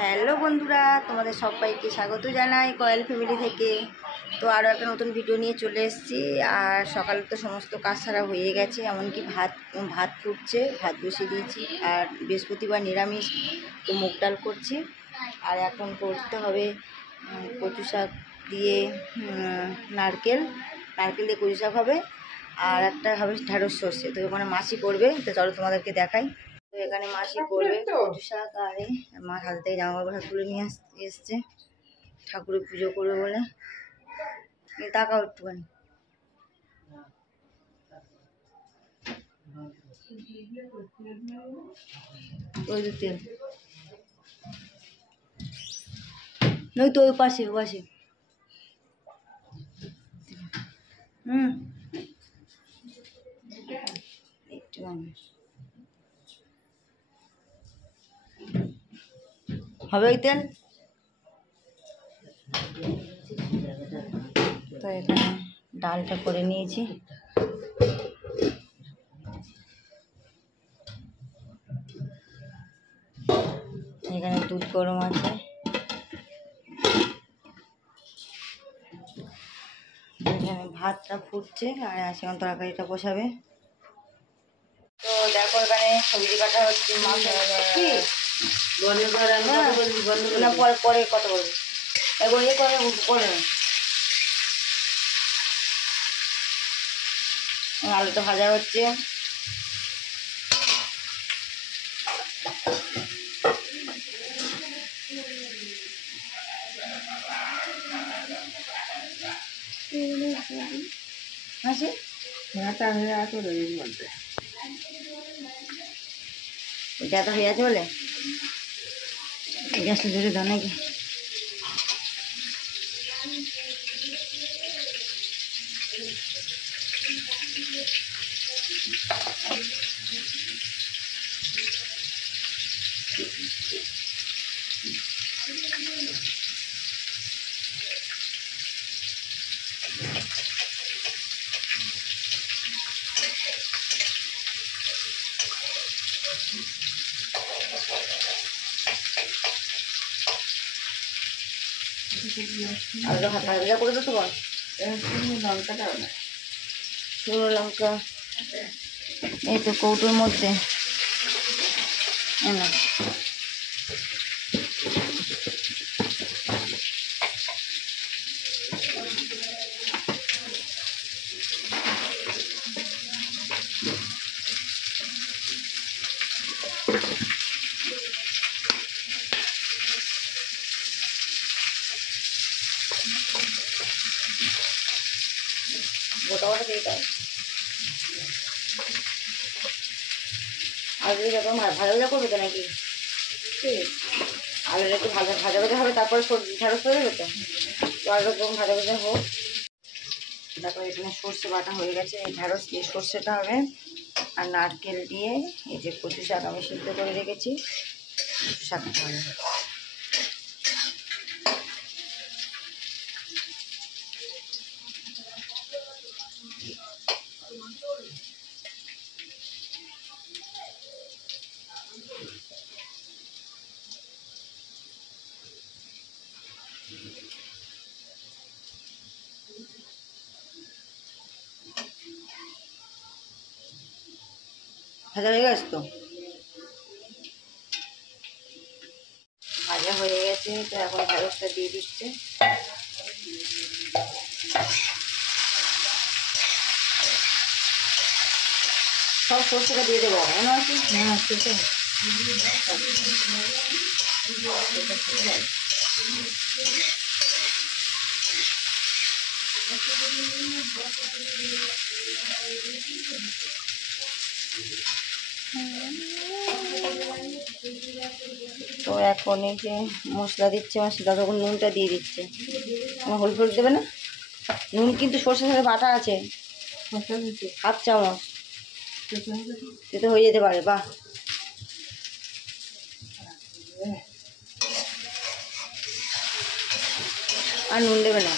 Hello বন্ধুরা, তোমাদের সবাইকে স্বাগত জানাই কয়েল ফ্যামিলি থেকে। তো আরও একটা নতুন ভিডিও নিয়ে চলে এসেছি। আর সকালে তো সমস্ত কাজ সারা হয়ে গেছে, এমনকি ভাত ফুটছে, ভাত বসিয়ে দিয়েছি। আর বৃহস্পতিবার নিরামিষ, তো মুগ ডাল করছি। আর এখন করতে হবে কচু শাক দিয়ে নারকেল দিয়ে কচু শাক হবে। আর একটা হবে ঢ্যাঁড়স সর্ষে। তো ওখানে মাসি করবে, তো চলো তোমাদেরকে দেখাই। তো এখানে মাসি করবে কচু শাক। আর মা হাতে থেকে জামা কাপড় তুলে নিয়ে এসছে ঠাকুরের পুজো করবে বলে। তাকাও একটুখানি। ওই তো তেল নই তো, ওই পাশে একটুখানি হবে ওই তেল। তো এখানে ডালটা করে নিয়েছি। এখানে দুধ গরম আছে। এখানে ভাতটা ফুটছে আর এখন তরকারিটা বসাবে। তো দেখো এখানে সবজি কাটা হচ্ছে। না পরে কথা বলবো, এবার ইয়ে করে আলুটা ভাজা হচ্ছে। ওইটা তো হয়ে চলে গ্যাসটা ধরে দাও নাকি। আলুটা ভাজা ভাজা করে দেবো। তোমার শুকনো লঙ্কা এই তো কৌটোর মধ্যে না। গোটা গোটা দিয়ে দাও। আলু দিয়ে যখন ভাজা ভাজা করবে তো নাকি? আলুটা একটু ভাজা ভাজা হবে, তারপরে সবজি ঢ্যাঁড়স হয়ে যাবে। তো আলুটা যখন ভাজা ভাজা হোক। তারপরে এখানে সর্ষে বাটা হয়ে গেছে। এই ঢ্যাঁড়স দিয়ে সর্ষেটা হবে। আর নারকেল দিয়ে এই যে কচু শাক আমি সিদ্ধ করে রেখেছি, শাকটা হবে। ভাজা হয়ে গেছে তো, ভাজা হয়ে গেছে। তো এখন ঢ্যাঁড়সটা দিয়ে দিচ্ছে। সব সর্ষেটা দিয়ে দেবো মনে আছে। হ্যাঁ সেটা তো এখন এই যে মশলা দিচ্ছে মশলা, তখন নুনটা দিয়ে দিচ্ছে। আমার হলুদ হলুদ দেবে না, নুন কিন্তু সর্ষের সাথে বাটা আছে, হাফ চামচ দিতে হয়ে যেতে পারে। বাহ, আর নুন দেবে না।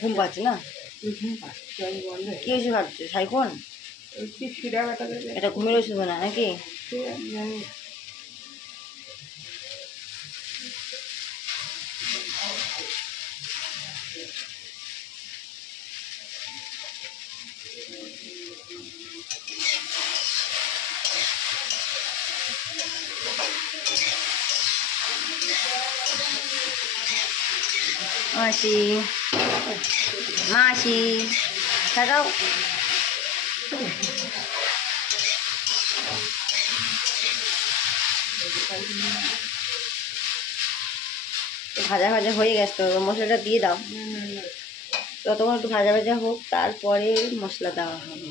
ঘুম পাচ্ছে না? কি ওষুধ ভাবছো? সাইফোন? এটা ঘুমের ওষুধ না নাকি? মাসি, মাসি থাকাও। ভাজা ভাজা হয়ে গেছে তো, মশলাটা দিয়ে দাও। ততক্ষণ একটু ভাজা ভাজা হোক, তারপরে মশলা দেওয়া হবে।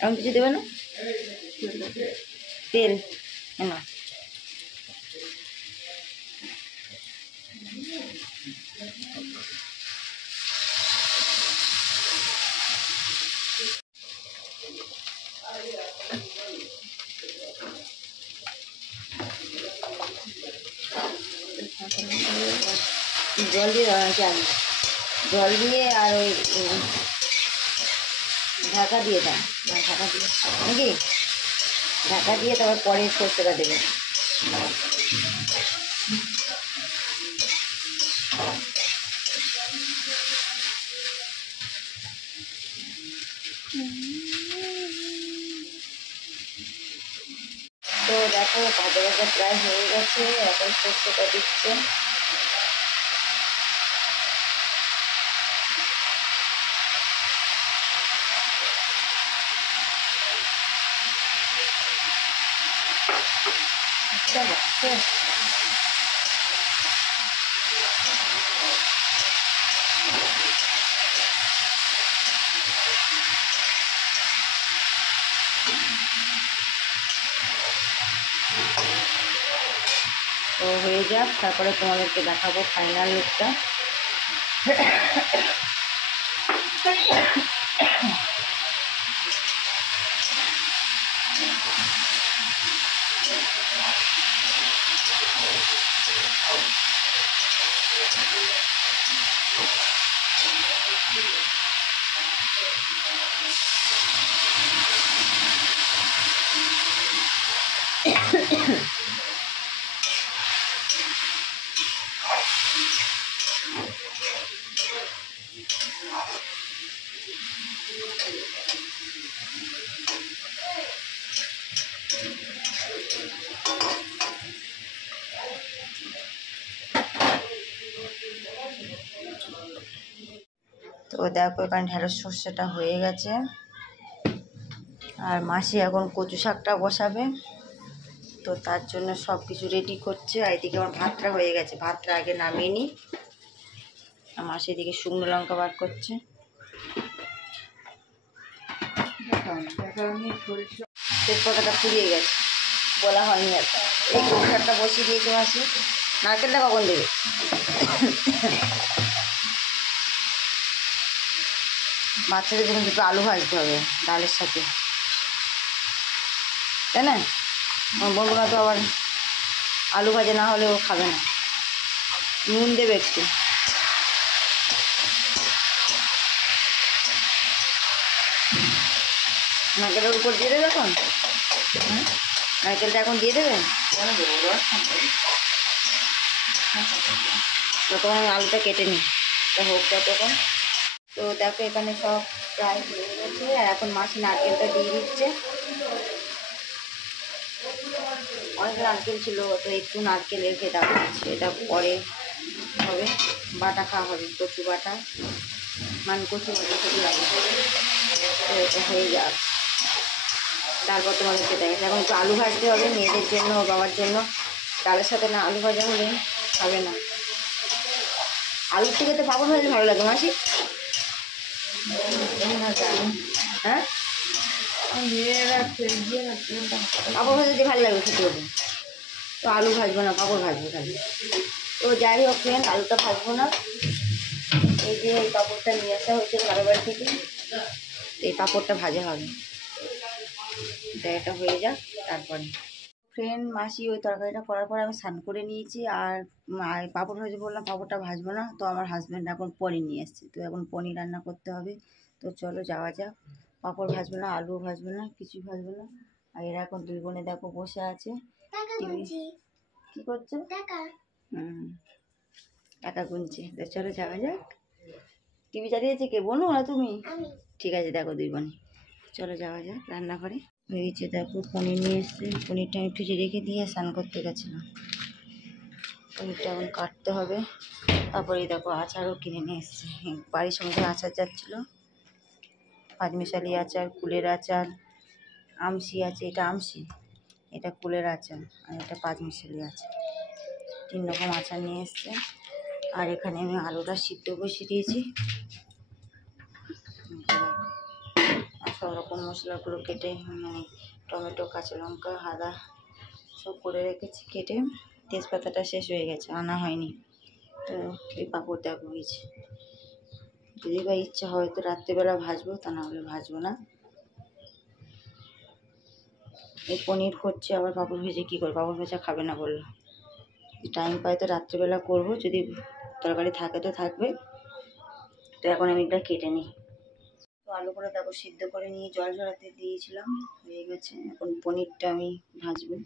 এখন কিছু দেবে না? তেল না? জল দিয়ে দাও নাকি? আমি জল দিয়ে আর ওই ঢাকা দিয়ে দাও। ঢাকা দিয়ে নাকি? ঢাকা দিয়ে তারপর পরে সর্ষেটা দেবে। তো দেখো ভাজা ভাজা প্রায় হয়ে গেছে, এখন সর্ষেটা দিচ্ছে। তো হয়ে যাক, তারপরে তোমাদেরকে দেখাবো ফাইনাল লুকটা। তো দেখো এখানে ঢেঁড়স সর্ষেটা হয়ে গেছে, আর মাসি এখন কচু শাকটা বসাবে। তো তার জন্য সব কিছু রেডি করছে। আর এদিকে আমার ভাতটা হয়ে গেছে, ভাতটা আগে নামিয়ে নিই। আর মাসি এদিকে শুকনো লঙ্কা বার করছে। তেজপাতাটা ফুরিয়ে গেছে, বলা হয়নি আর। এই কচু শাকটা বসিয়ে দিয়েছে মাসি। নারকেলটা কখন দেবে? বাচ্চাদের জন্য দুটো আলু ভাজতে হবে ডালের সাথে, তাই না? আমার বন্ধুরা তো আবার আলু ভাজা না হলে ও খাবে না। নুন দেবে একটু। নারকেলের উপর দিয়ে দেবে এখন? নারকেলটা এখন দিয়ে দেবে? তখন আমি আলুটা কেটে নিই, তা হোক ততক্ষণ। তো দেখো এখানে সব প্রায় হয়ে গেছে, আর এখন মাসি নারকেলটা দিয়ে দিচ্ছে। অনেক নারকেল ছিল, তো একটু নারকেল রেখে দেওয়া হচ্ছে। এটা পরে হবে, বাটা খাওয়া হবে, কচু বাটা, মানে কচু বাটা খুবই লাগে। তো এটা হয়ে যাক, তারপর তোমাদেরকে দেখাচ্ছে। এখন একটু আলু ভাজতে হবে মেয়েদের জন্য, বাবার জন্য। ডালের সাথে না আলু ভাজা হলে খাবে না। আলুর থেকে তো পাঁপড় ভাজলে ভালো লাগে মাসি। হ্যাঁ পাঁপড় ভাজতে ভালো লাগবে খেতে হবে। তো আলু ভাজবো না, পাঁপড় ভাজবো খালি। তো যাই হোক ফ্রেন্ড, আলুটা ভাজবো না। এই যে এই পাঁপড়টা নিয়ে আসা হয়েছে ঘরের বাড়ি থেকে, এই পাঁপড়টা ভাজা হবে। এটা হয়ে যাক তারপরে। ফ্রেন্ড মাসি ওই তরকারিটা করার পরে আমি স্নান করে নিয়েছি। আর পাঁপড় ভাজে বললাম পাঁপড়টা ভাজবো না, তো আমার হাজব্যান্ড এখন পনির নিয়ে এসছে, তো এখন পনির রান্না করতে হবে। তো চলো যাওয়া যাক। পাঁপড় ভাজবো না, আলুও ভাজবো না, কিছুই ভাজবো না। আর এরা এখন দুই বোনে দেখো বসে আছে। কি করছে? টাকা গুনছে। তো চলো যাওয়া যাক। টিভি চালিয়েছে কে, বোনো না তুমি? ঠিক আছে, দেখো দুই বোনে। চলো যাওয়া যাক রান্নাঘরে। হয়ে গেছে দেখো, পনির নিয়ে এসছে। পনিরটা আমি ফ্রিজে রেখে দিয়ে স্নান করতে গেছিলাম। পনিরটা এখন কাটতে হবে। তারপরে দেখো আচারও কিনে নিয়ে এসছে। বাড়ির সঙ্গে আচার যাচ্ছিলো, পাঁচমিশালি আচার, কুলের আচার, আমসি আছে, এটা আমসি, এটা কুলের আচার, আর এটা পাঁচমিশালি আচার। 3 রকম আচার নিয়ে এসছে। আর এখানে আমি আলুটা সিদ্ধ বসিয়ে দিয়েছি। আর সব রকম মশলাগুলো কেটে, মানে টমেটো, কাঁচা লঙ্কা, আদা সব করে রেখেছি কেটে। তেজপাতাটা শেষ হয়ে গেছে, আনা হয়নি। তো এই পাঁপড় দেখো হয়েছে। যদি বা ইচ্ছা হয় তো রাত্রিবেলা ভাজবো, তা না হলে ভাজবো না। এই পনির করছে, আবার পাঁপড় ভেজে কী করে? পাঁপড় ভেজা খাবে না বললো। টাইম পাই তো রাত্রিবেলা করবো, যদি তরকারি থাকে তো থাকবে। তো এখন আমি এটা কেটে নিই। তো আলু করে তারপর সিদ্ধ করে নিয়ে জল ঝরাতে দিয়েছিলাম, হয়ে গেছে। এখন পনিরটা আমি ভাজবো।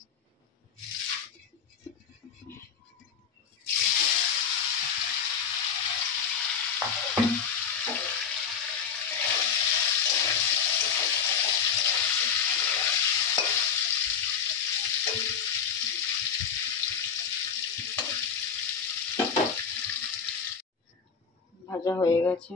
ভাজা হয়ে গেছে।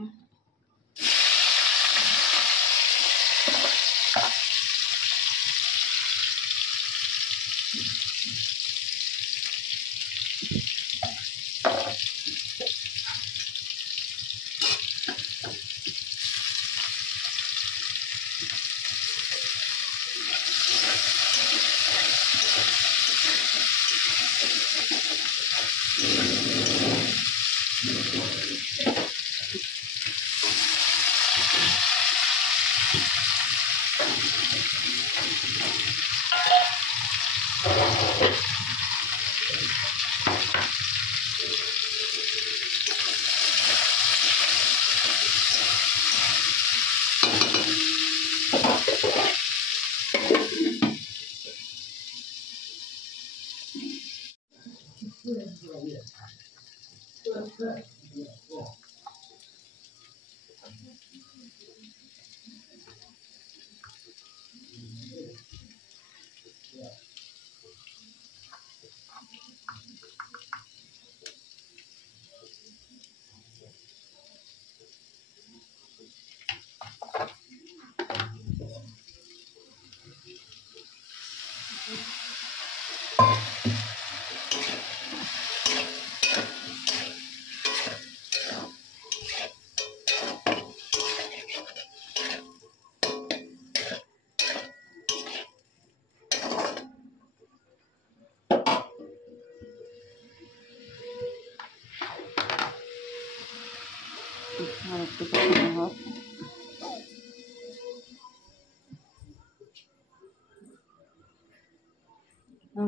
আর একটু হোক।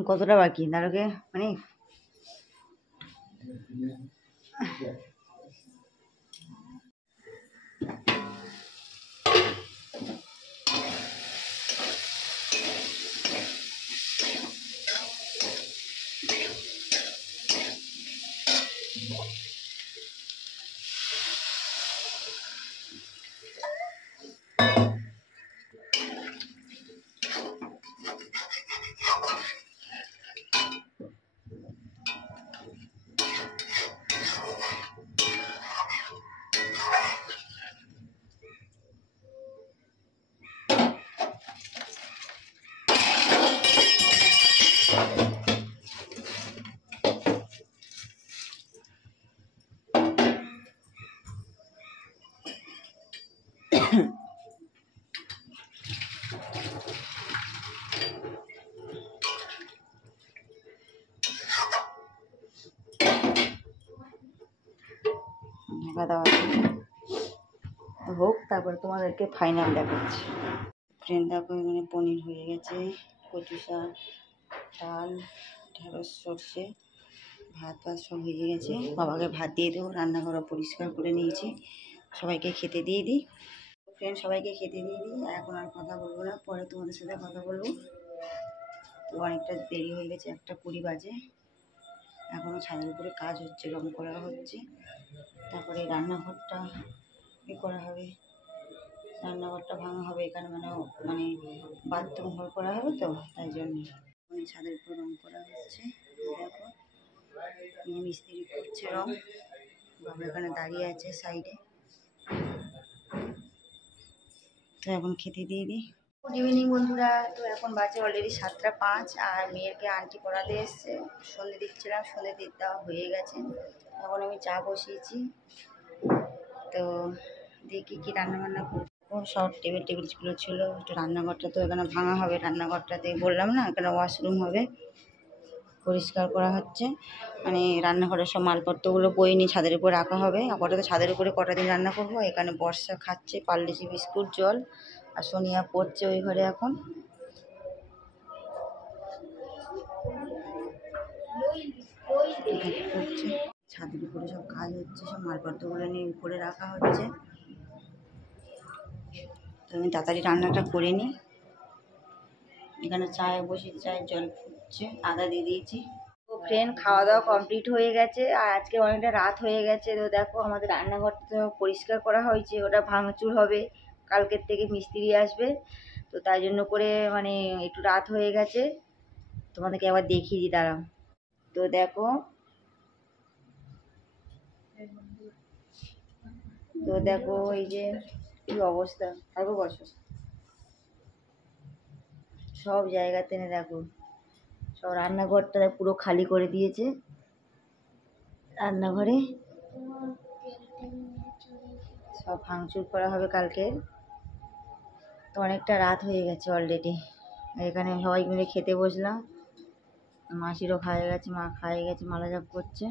কতটা বাকি দাঁড়াকে, মানে ঢাকা দেওয়া হোক, তারপর তোমাদেরকে ফাইনাল দেখাচ্ছি। ফ্রেন্ড দেখো এখানে পনির হয়ে গেছে, কচু শাক, ডাল, ঢেঁড়স সর্ষে, ভাত সব হয়ে গেছে। বাবাকে ভাত দিয়ে দেবো, রান্নাঘর পরিষ্কার করে নিয়েছি, সবাইকে খেতে দিয়ে দিই। ফ্রেন্ড সবাইকে খেতে দিয়ে দিই, এখন আর কথা বলবো না, পরে তোমাদের সাথে কথা বলবো। তো অনেকটা দেরি হয়ে গেছে, 1:20 বাজে, এখনও ছাদের উপরে কাজ হচ্ছে, রং করা হচ্ছে। তারপরে রান্নাঘরটা করা হবে, রান্নাঘরটা ভাঙা হবে, এখানে মানে বাথরুম ঘর করা হবে, তো তাই জন্য ছাদের উপর রং করা হচ্ছে। দেখো মিস্ত্রি করছে রং, বাবা এখানে দাঁড়িয়ে আছে সাইডে। তো এখন খেতে দিয়ে দিই। গুড ইভিনিং বন্ধুরা, তো এখন বাজে অলরেডি 7:05, আর মেয়েকে আন্টি পড়াতে এসছে, সন্ধে দিচ্ছিলাম, সন্ধে দিতে দেওয়া হয়ে গেছে। এখন আমি চা বসিয়েছি, তো দেখি কি রান্নাবান্না করবো। সব টেবিলগুলো ছিল, একটু রান্নাঘরটা তো এখানে ভাঙা হবে, রান্নাঘরটাতে বললাম না এখানে ওয়াশরুম হবে, পরিষ্কার করা হচ্ছে। মানে রান্নাঘরের সব মালপত্রগুলো বয়ে নিয়ে ছাদের উপর রাখা হবে। আপাতত ছাদের উপরে কটা দিন রান্না করবো। এখানে বর্ষা খাচ্ছে পার্লেজি বিস্কুট জল, আর সোনিয়া পড়ছে ওই ঘরে এখন। করছে ছাদের উপরে সব কাজ হচ্ছে, সব মালপত্রগুলো নিয়ে উপরে রাখা হচ্ছে। তো আমি তাড়াতাড়ি রান্নাটা করে নিই। এখানে চায়ে বসে, চায়ের জল ফুটছে, আদা দিয়ে দিয়েছি। তো ফ্রেন্ড খাওয়া দাওয়া কমপ্লিট হয়ে গেছে, আর আজকে অনেকটা রাত হয়ে গেছে। তো দেখো আমাদের রান্নাঘরটা পরিষ্কার করা হয়েছে, ওটা ভাঙচুর হবে, কালকের থেকে মিস্ত্রি আসবে, তো তাই জন্য করে মানে একটু রাত হয়ে গেছে। তোমাদেরকে আবার দেখিয়ে দিই, দাঁড়াও। তো দেখো, এই যে কি অবস্থা, আরো বসো, সব জায়গাতে দেখো, সব রান্নাঘরটা পুরো খালি করে দিয়েছে। রান্নাঘরে সব ভাঙচুর করা হবে কালকে। তো অনেকটা রাত হয়ে গেছে অলরেডি। এখানে সবাই মিলে খেতে বসলাম, মাসিরও খাওয়া গেছে, মা খাওয়া গেছে, মালা জপ করছে।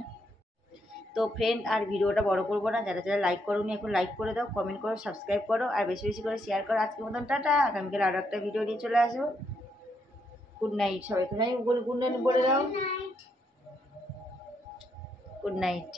তো ফ্রেন্ড আর ভিডিওটা বড় করবো না, যারা যারা লাইক করোনি এখন লাইক করে দাও, কমেন্ট করো, সাবস্ক্রাইব করো, আর বেশি বেশি করে শেয়ার করো। আজকের মতন টাটা, আগামীকাল আরও একটা ভিডিও নিয়ে চলে আসো। গুড নাইট সবাই, তুমি গুড নাইট বলে দাও, গুড নাইট।